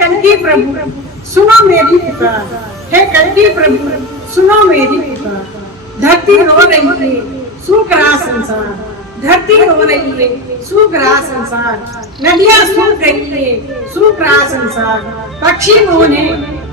कल्कि प्रभु सुनो मेरी पुकार, हे कल्कि प्रभु सुनो मेरी पुकार। धरती रो रही है, सूख रहा संसार, धरती रो रही है, सूख रहा संसार, नदियां सूख गई है, सूख रहा संसार, पक्षी मोने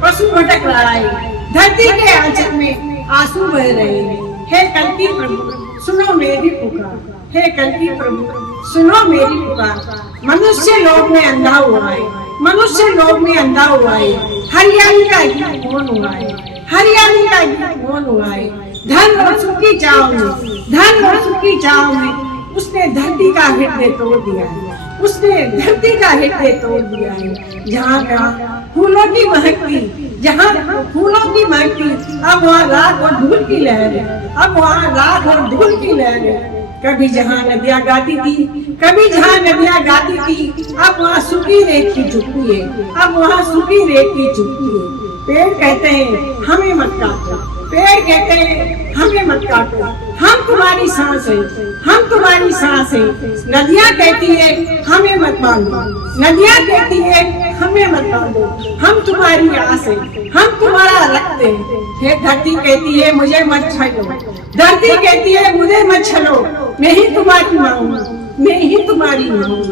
पशु भटक रहा है, धरती के आंचल में आंसू बह रहे हैं। हे कल्कि प्रभु सुनो मेरी पुकार, हे कल्कि प्रभु सुनो मेरी पुकार। मनुष्य लोक में अंधा हुआ है, मनुष्य लोक में अंधा हुआ है, हरियाली का गीत मौन हुआ है, हरियाली का गीत मौन हुआ है। धन और सुख की चाव में, धन और सुख की चाव में उसने धरती का हृदय तोड़ दिया है, उसने धरती का हृदय तोड़ दिया है। जहाँ का फूलों की महकती, जहाँ फूलों की महकती, अब वहाँ राख और धूल की लहर है, अब वहाँ राख और धूल की लहर है। कभी जहाँ नदियाँ गाती थी, कभी जहाँ नदियाँ गाती थी, अब वहाँ सूखी रेत की चुप्पी है, अब वहाँ सूखी रेत की चुप्पी है। पेड़ कहते हैं हमें मत काटो, पेड़ कहते हैं हमें मत काटो, हम तुम्हारी सांस है, हम तुम्हारी सांस है। नदियाँ कहती है हमें मत बांधो, नदियाँ कहती है हमें मत बांधो, हम तुम्हारी आस है, हम तुम्हारा रक्त है। हे धरती कहती है मुझे मत छलो, धरती कहती है मुझे मत छलो, मैं ही तुम्हारी माँ हूँ, मैं ही तुम्हारी माँ हूँ।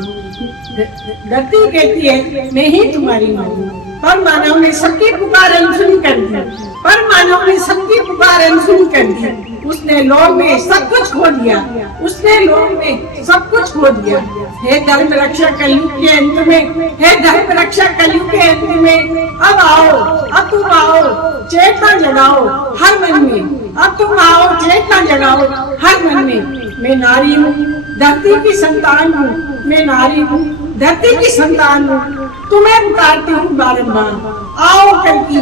धरती कहती है मैं ही तुम्हारी माँ हूँ। पर मानव ने सबकी पुकार अनसुनी कर दी, पर मानव ने सबकी पुकार अनसुनी कर दी। उसने लोक में सब कुछ खो दिया, उसने लोक में सब कुछ खो दिया। हे धर्म रक्षा कलयुग के अंत में, हे धर्म रक्षा कलयुग के अंत में, अब आओ, अब तुम आओ, चेतना जगाओ हर मन में, अब तुम आओ चेतना जगाओ हर मन में। मैं नारी हूँ, धरती की संतान हूँ, मैं नारी हूँ, धरती की संतान हूँ, तुम्हें पुकारती हूँ बारंबार। आओ कल्कि,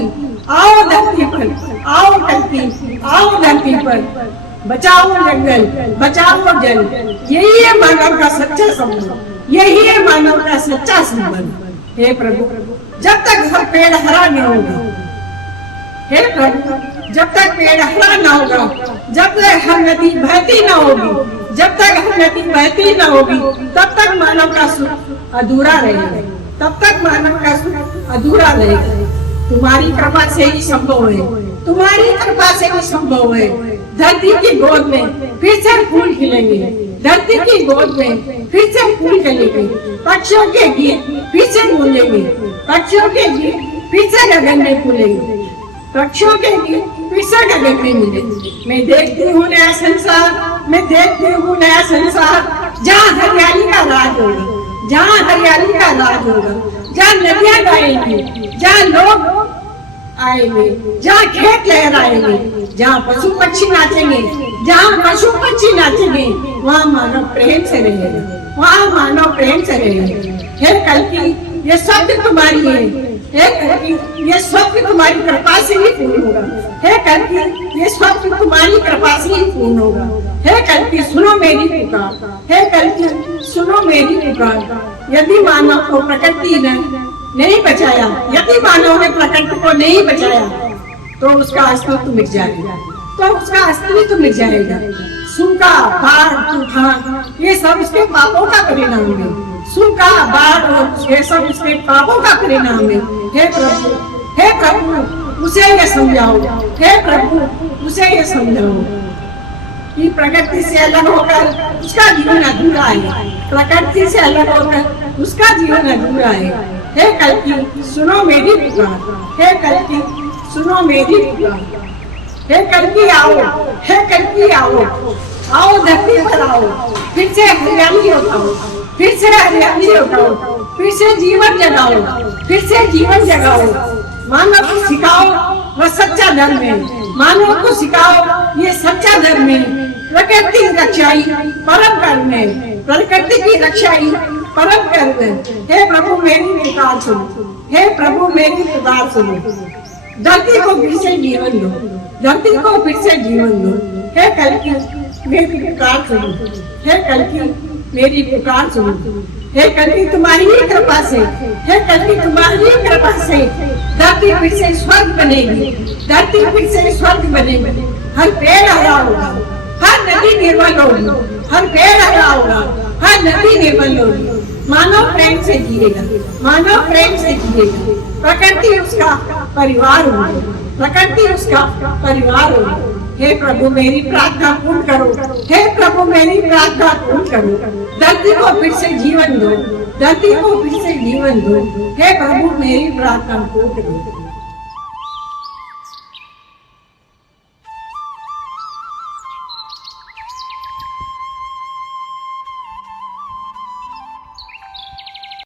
आओ धरती पर, आओ कल्कि, आओ धरती पर। बचाओ जंगल, बचाओ जल, यही है मानव का सच्चा संबंध, यही है मानव का सच्चा संबंध। हे प्रभु जब तक हर पेड़ हरा नहीं होगा, हे प्रभु जब तक पेड़ हरा न होगा, जब तक हर नदी बहती न होगी, जब तक हर नदी बहती न होगी, तब तक मानव का सुख अधूरा रहेगा, तब तक मानव का सुख अधूरा रहेगा। तुम्हारी कृपा से ही संभव है, तुम्हारी कृपा से ही संभव है। धरती की गोद में फिर से फूल खिलेंगे, धरती की गोद में फिर से फूल खिलेंगे, पक्षियों के गीत फिर से गूंजेंगे, पक्षियों के गीत फिर से गगन में फूलेंगे, पक्षियों के गीत फिर से गगन में मिलेंगे। मैं देखती हूँ नया संसार, मैं देखती हूँ नया संसार, जहाँ हरियाली का राज होगा, जहाँ हरियाली का राज होगा, जहाँ नदियाँ गाएंगी, जहाँ लोग आएंगे, जहाँ खेत लहराएंगे, जहाँ पशु पक्षी नाचेंगे, जहाँ पशु पक्षी नाचेंगे, वहाँ मानव प्रेम से रहेगा, वहाँ मानव प्रेम से रहेगा। हे कल्कि ये सब तुम्हारी है, हे कल्कि ये सब तुम्हारी कृपा से ही पूर्ण होगा, हे कल्कि ये सब तुम्हारी कृपा से ही पूर्ण होगा। हे कल्कि सुनो मेरी पुकार, हे कल्कि सुनो मेरी पुकार। यदि मानव को प्रकृति ने नहीं बचाया, यदि मानव ने प्रकृति को नहीं बचाया, तो उसका अस्तित्व मिट जाएगा, तो उसका अस्तित्व मिट जाएगा। सूखा, बाढ़, तूफान ये सब उसके पापों का परिणाम है, सूखा, बाढ़ और ये सब उसके पापों का परिणाम है। हे प्रभु, हे प्रभु उसे ये समझाओ, हे प्रभु उसे ये समझाओ कि प्रकृति से अलग होकर उसका जीवन अधूरा है, प्रकृति से अलग होकर उसका जीवन अधूरा है। हे कल्कि सुनो मेरी पुकार, हे कल्कि सुनो मेरी पुकार। हे कल्कि आओ, हे कल्कि आओ, आओ धरती पर आओ, फिर से हरियाली उठाओ, फिर से हरियाली उठाओ, फिर से जीवन जगाओ, फिर से जीवन जगाओ। मानव को सिखाओ वह सच्चा धर्म है, मानव को सिखाओ ये सच्चा धर्म है। प्रकृति की रक्षाई परम कर्म है, प्रकृति की रक्षाई परम कर्म है। हे प्रभु मेरी पुकार सुनो, हे प्रभु मेरी पुकार सुनो। धरती को फिर से जीवन दो, धरती को फिर से जीवन दो। हे कल्कि मेरी पुकार सुनो, हे कल्कि मेरी पुकार सुनो। हे कल्कि तुम्हारी ही कृपा से, हे कल्कि तुम्हारी ही कृपा से धरती फिर से स्वर्ग बनेगी, धरती फिर से स्वर्ग बनेगी। हर पेड़ हरा होगा, हर नदी निर्मल होगी, हर पेड़ हरा होगा, हर नदी निर्मल होगी। मानव प्रेम से जिएगा, मानव प्रेम से जिएगा। प्रकृति उसका परिवार होगी, प्रकृति उसका परिवार होगी। हे प्रभु मेरी प्रार्थना पूर्ण करो, हे प्रभु मेरी प्रार्थना पूर्ण करो। धरती को फिर से जीवन दो, धरती को फिर से जीवन दो। हे प्रभु मेरी प्रार्थना पूर्ण करो।